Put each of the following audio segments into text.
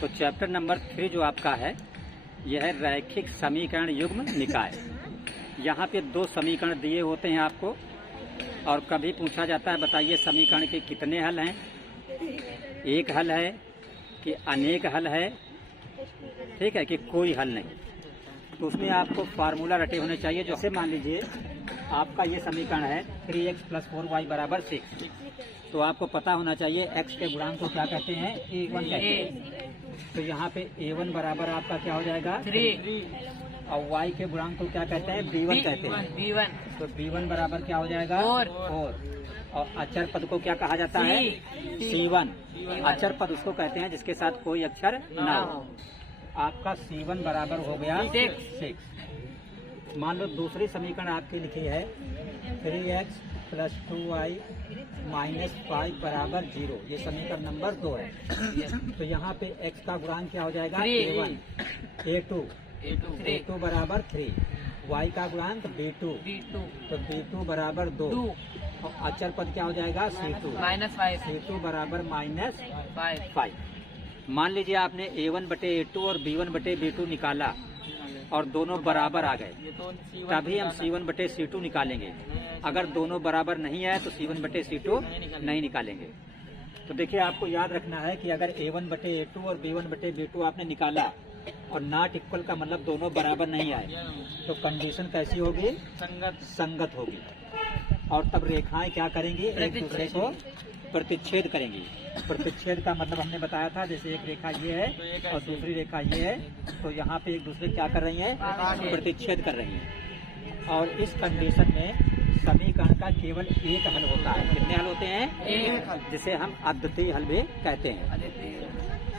तो chapter number 3 जो आपका है यह है रैखिक समीकरण युग्म निकाय। यहाँ पे 2 समीकरण दिए होते हैं आपको और कभी पूछा जाता है बताइए समीकरण के कितने हल हैं, एक हल है कि अनेक हल है, ठीक है, कि कोई हल नहीं। तो उसमें आपको फार्मूला रटे होने चाहिए। जैसे मान लीजिए आपका ये समीकरण है 3x + 4y = 6, तो आपको पता होना चाहिए x के गुणांक को क्या कहते हैं, a1 कहते हैं। तो यहाँ पे a1 बराबर आपका क्या हो जाएगा 3 और y के गुणांक को क्या कहते हैं, b1 कहते हैं। तो b1 बराबर क्या हो जाएगा 4 और अचर पद को क्या कहा जाता है, c1। अचर पद उसको कहते हैं जिसके साथ कोई अक्षर ना हो। आपका c1 बराबर हो गया 6। मान लो दूसरी समीकरण आपकी लिखी है 3x + 2y - 5 = 0। ये समीकरण नंबर 2 है। तो यहाँ पे x का गुणांक क्या हो जाएगा a1, a2 बराबर 3, y का गुणांक b2, तो b2 बराबर 2 और अचर पद क्या हो जाएगा c2 c2 बराबर -5। मान लीजिए आपने a1/a2 और b1/b2 निकाला और दोनों बराबर आ गए, तभी हम c1/c2 निकालेंगे। अगर दोनों बराबर नहीं है तो c1/c2 नहीं निकालेंगे। तो देखिए आपको याद रखना है कि अगर a1/a2 और b1/b2 आपने निकाला और नॉट इक्वल का मतलब दोनों बराबर नहीं आए, तो कंडीशन कैसी होगी, संगत होगी। और तब रेखाएं क्या करेंगी, एक दूसरे को प्रतिच्छेद करेंगी। प्रतिच्छेद का मतलब हमने बताया था, जैसे एक रेखा ये है और दूसरी रेखा ये है, तो यहाँ पे एक दूसरे क्या कर रही हैं, प्रतिच्छेद कर रही हैं। और इस कंडीशन में समीकरण का केवल एक हल होता है। कितने हल होते हैं, एक, जिसे हम अद्वितीय हल भी कहते हैं।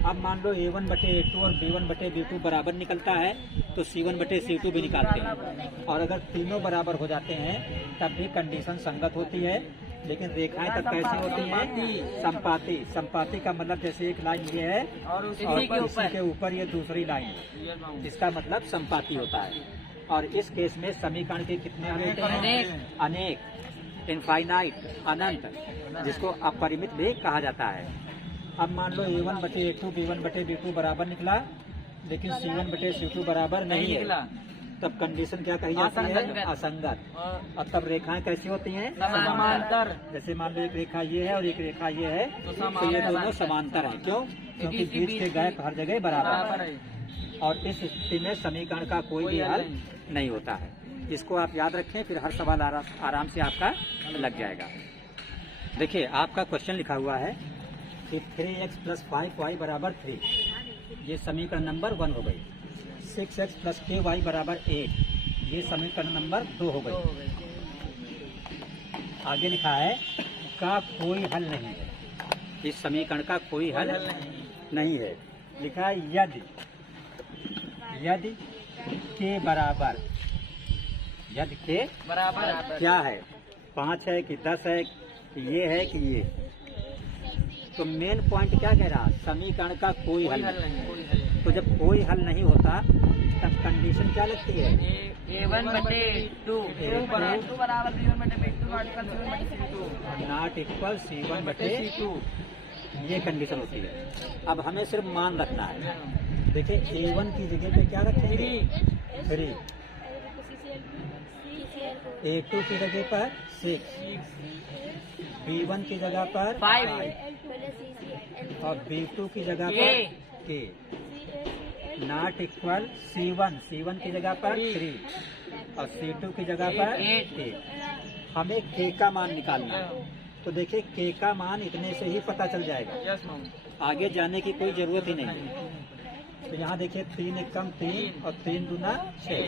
अब मान लो a1/a2 और b1/b2 बराबर निकलता है तो c1/c2 भी निकालते हैं। और अगर तीनों बराबर हो जाते हैं तब भी कंडीशन संगत होती है। लेकिन रेखाएं तब कैसी होती हैं, संपाती। संपाती का मतलब जैसे एक लाइन ये है और इसी के ऊपर ये दूसरी लाइन है, इसका मतलब संपाती होता है। और इस केस में समीकरण के कितने हल होते हैं, अनेक, इनफाइनाइट, अनंत, जिसको अपरिमित भी कहा जाता है। अब मान लो a1/a2 b1/b2 बराबर निकला लेकिन c1/c2 बराबर नहीं है, तब कंडीशन क्या कही जाती है, असंगत। और तब रेखाएं कैसी होती हैं, समांतर। जैसे मान लो एक रेखा ये है और एक रेखा ये है, तो ये दोनों समांतर हैं। क्यों, क्योंकि बीच के गैप हर जगह बराबर है। और इस स्थिति में समीकरण का कोई भी हल नहीं होता है। इसको आप याद रखें, फिर हर सवाल आराम से आपका लग जाएगा। देखिए आपका क्वेश्चन लिखा हुआ है कि 3x + 5y = 3, ये समीकरण नंबर 1 हो गई। 6x + ky = 8, ये समीकरण नंबर 2 हो गई। आगे लिखा है का कोई हल नहीं है, इस समीकरण का कोई हल नहीं है। लिखा है यदि के बराबर, यदि के बराबर क्या है, 5 है कि 10 है कि ये है कि ये। तो मेन पॉइंट क्या कह रहा, समीकरण का कोई हल नहीं। तो जब कोई हल नहीं होता तब कंडीशन क्या लगती है, a1/a2 नॉट इक्वल c1/c2, ये कंडीशन होती है। अब हमें सिर्फ मान रखना है। देखिए a1 की जगह पे क्या रखेंगे, 3, a2 की जगह पर 6, b1 की जगह पर 5 और b2 की जगह पर k, नॉट इक्वल c1 की जगह पर 3 और c2 की जगह पर 8। हमें k का मान निकालना है। तो देखिए k का मान इतने से ही पता चल जाएगा, आगे जाने की कोई जरूरत ही नहीं। तो यहाँ देखिए 3 × 3 और 3 × 6,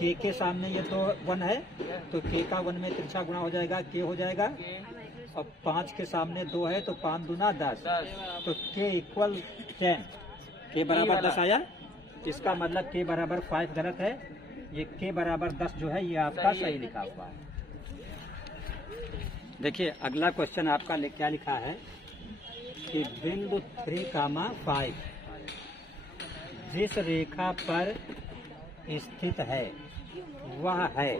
k के सामने ये तो 1 है तो k का 1 में तिरछा गुणा हो जाएगा, k हो जाएगा। और 5 के सामने 2 है तो 5 × 10, तो k = 10, k बराबर 10 आया। इसका मतलब k बराबर 5 गलत है, ये k बराबर 10 जो है ये आपका सही लिखा हुआ है। देखिए अगला क्वेश्चन आपका क्या लिखा है कि बिंदु 3, 5 जिस रेखा पर स्थित है वह है।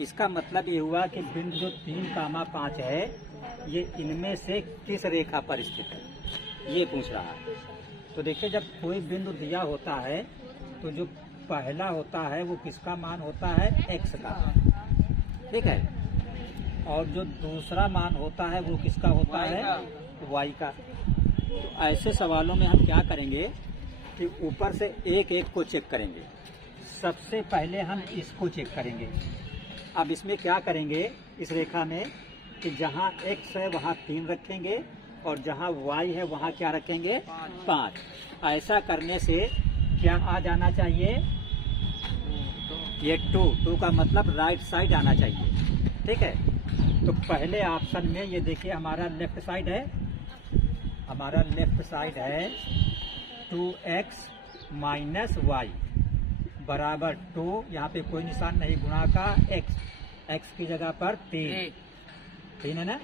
इसका मतलब ये हुआ कि बिंदु 3, 5 है, ये इनमें से किस रेखा पर स्थित है, ये पूछ रहा है। तो देखिए जब कोई बिंदु दिया होता है तो जो पहला होता है वो किसका मान होता है, x का, ठीक है, और जो दूसरा मान होता है वो किसका होता है, y का। तो ऐसे सवालों में हम क्या करेंगे कि ऊपर से एक एक को चेक करेंगे। सबसे पहले हम इसको चेक करेंगे। अब इसमें क्या करेंगे, इस रेखा में कि जहाँ x है वहाँ 3 रखेंगे और जहाँ y है वहाँ क्या रखेंगे, 5। ऐसा करने से क्या आ जाना चाहिए, ये 2 का मतलब राइट साइड आना चाहिए, ठीक है। तो पहले ऑप्शन में ये देखिए हमारा लेफ्ट साइड है, हमारा लेफ्ट साइड है 2x माइनस वाई बराबर 2, यहाँ पे कोई निशान नहीं, गुणा का x की जगह पर 3 है ना,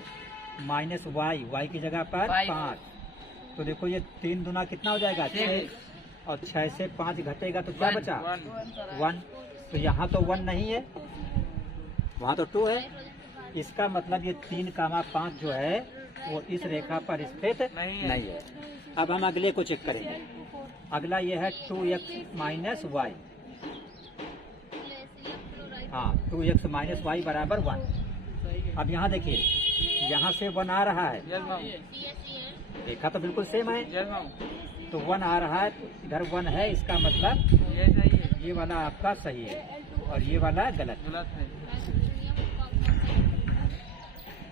माइनस y की जगह पर 5। तो देखो ये 3 दूना कितना हो जाएगा, 6, और 6 से 5 घटेगा तो क्या बचा, 1। तो यहाँ तो 1 नहीं है, वहाँ तो 2 है। इसका मतलब ये 3,5 जो है वो इस रेखा पर स्थित नहीं है। अब हम अगले को चेक करेंगे। अगला ये है 2x माइनस वाई, हाँ 2x माइनस वाई बराबर 1। अब यहाँ देखिए यहाँ से 1 आ रहा है, रेखा तो बिल्कुल सेम है, तो 1 आ रहा है, तो इधर 1 है, इसका मतलब ये वाला आपका सही है और ये वाला गलत है।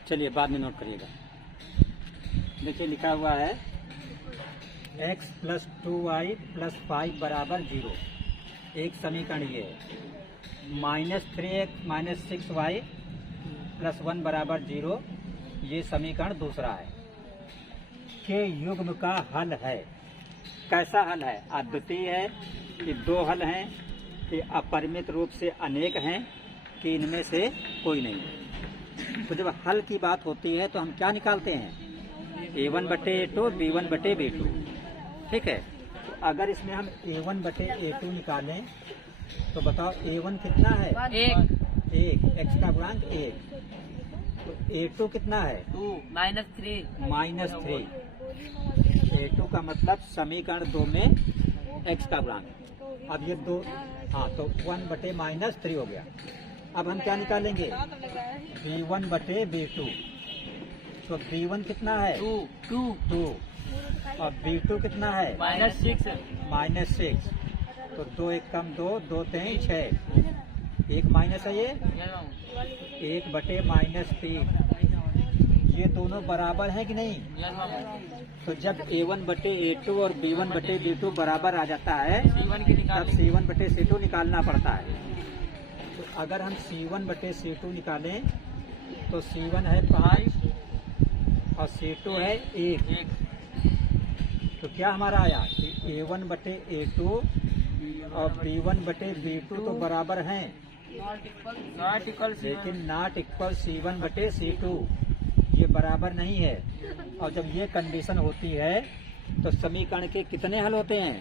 चलिए बाद में नोट करिएगा। देखिए लिखा हुआ है x प्लस 2y प्लस 5 बराबर 0, एक समीकरण ये है। Minus 3x minus 6y plus 1 बराबर 0, ये समीकरण दूसरा है। के युग्म का हल है। कैसा हल है, अद्वितीय है कि 2 हल हैं, कि अपरिमित रूप से अनेक हैं, कि इनमें से कोई नहीं है। तो जब हल की बात होती है तो हम क्या निकालते हैं, a1 बटे a2 b1 बटे b2, ठीक है। तो अगर इसमें हम a1 बटे a2 निकालें तो बताओ a1 कितना है, 1, x का गुणांक 1, तो a2 कितना है, 2, माइनस 3। a2 का मतलब समीकरण 2 में x का गुणांक। अब ये 2, हाँ तो 1 बटे माइनस 3 हो गया। अब हम क्या निकालेंगे, b1 बटे b2, तो b1 कितना है, 2, और b2 कितना है, माइनस 6। तो 2 1 कम 2, 2 3 6, एक माइनस है, ये 1 बटे माइनस 3। ये दोनों बराबर है कि नहीं। तो जब a1 बटे a2 और b1 बटे b2 बराबर आ जाता है तब c1 बटे c2 निकालना पड़ता है। तो अगर हम c1 बटे c2 निकालें तो c1 है 5 और c2 है 1। तो क्या हमारा आया कि a1 बटे a2 और b1 बटे b2 तो बराबर हैं, लेकिन नॉट इक्वल c1 बटे c2, ये बराबर नहीं है। और जब ये कंडीशन होती है तो समीकरण के कितने हल होते हैं,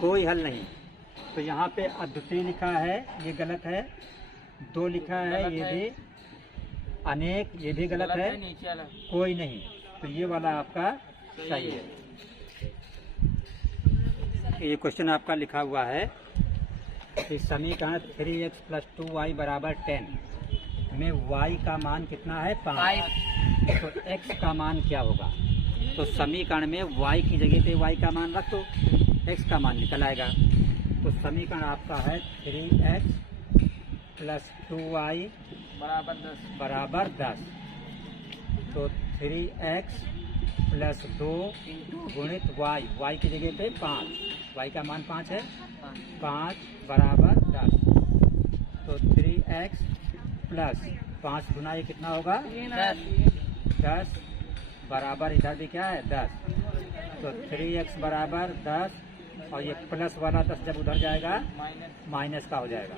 कोई हल नहीं। तो यहाँ पे अद्वितीय लिखा है, ये गलत है। 2 लिखा है, ये भी अनेक, ये भी गलत है। कोई नहीं, तो ये वाला आपका सही है। ये क्वेश्चन आपका लिखा हुआ है कि समीकरण 3x प्लस 2y बराबर 10 में y का मान कितना है, 5। तो x का मान क्या होगा। तो समीकरण में y की जगह पे y का मान रख दो, x का मान निकल आएगा। तो समीकरण आपका है 3x प्लस 2y बराबर 10। तो 3x प्लस 2 गुणित y की जगह पे 5, y का मान 5 है, 5 बराबर 10। तो 3x प्लस 5 गुना ये कितना होगा, 10 बराबर, इधर भी क्या है 10। तो 3x बराबर 10 और ये प्लस वाला 10 जब उधर जाएगा माइनस का हो जाएगा।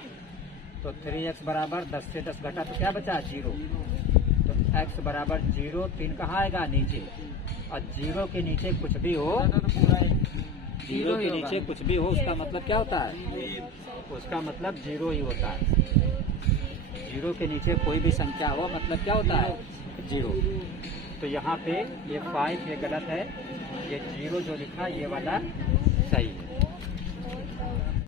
तो 3x बराबर 10 से 10 घटा तो क्या बचा, 0। तो x बराबर 0, 3 कहाँ आएगा, नीचे। और 0 के नीचे कुछ भी हो, 0 के नीचे कुछ भी हो उसका मतलब क्या होता है, उसका मतलब 0 ही होता है। 0 के नीचे कोई भी संख्या हो मतलब क्या होता है, 0। तो यहाँ पे ये 5 ये गलत है, ये 0 जो लिखा ये वाला सही है।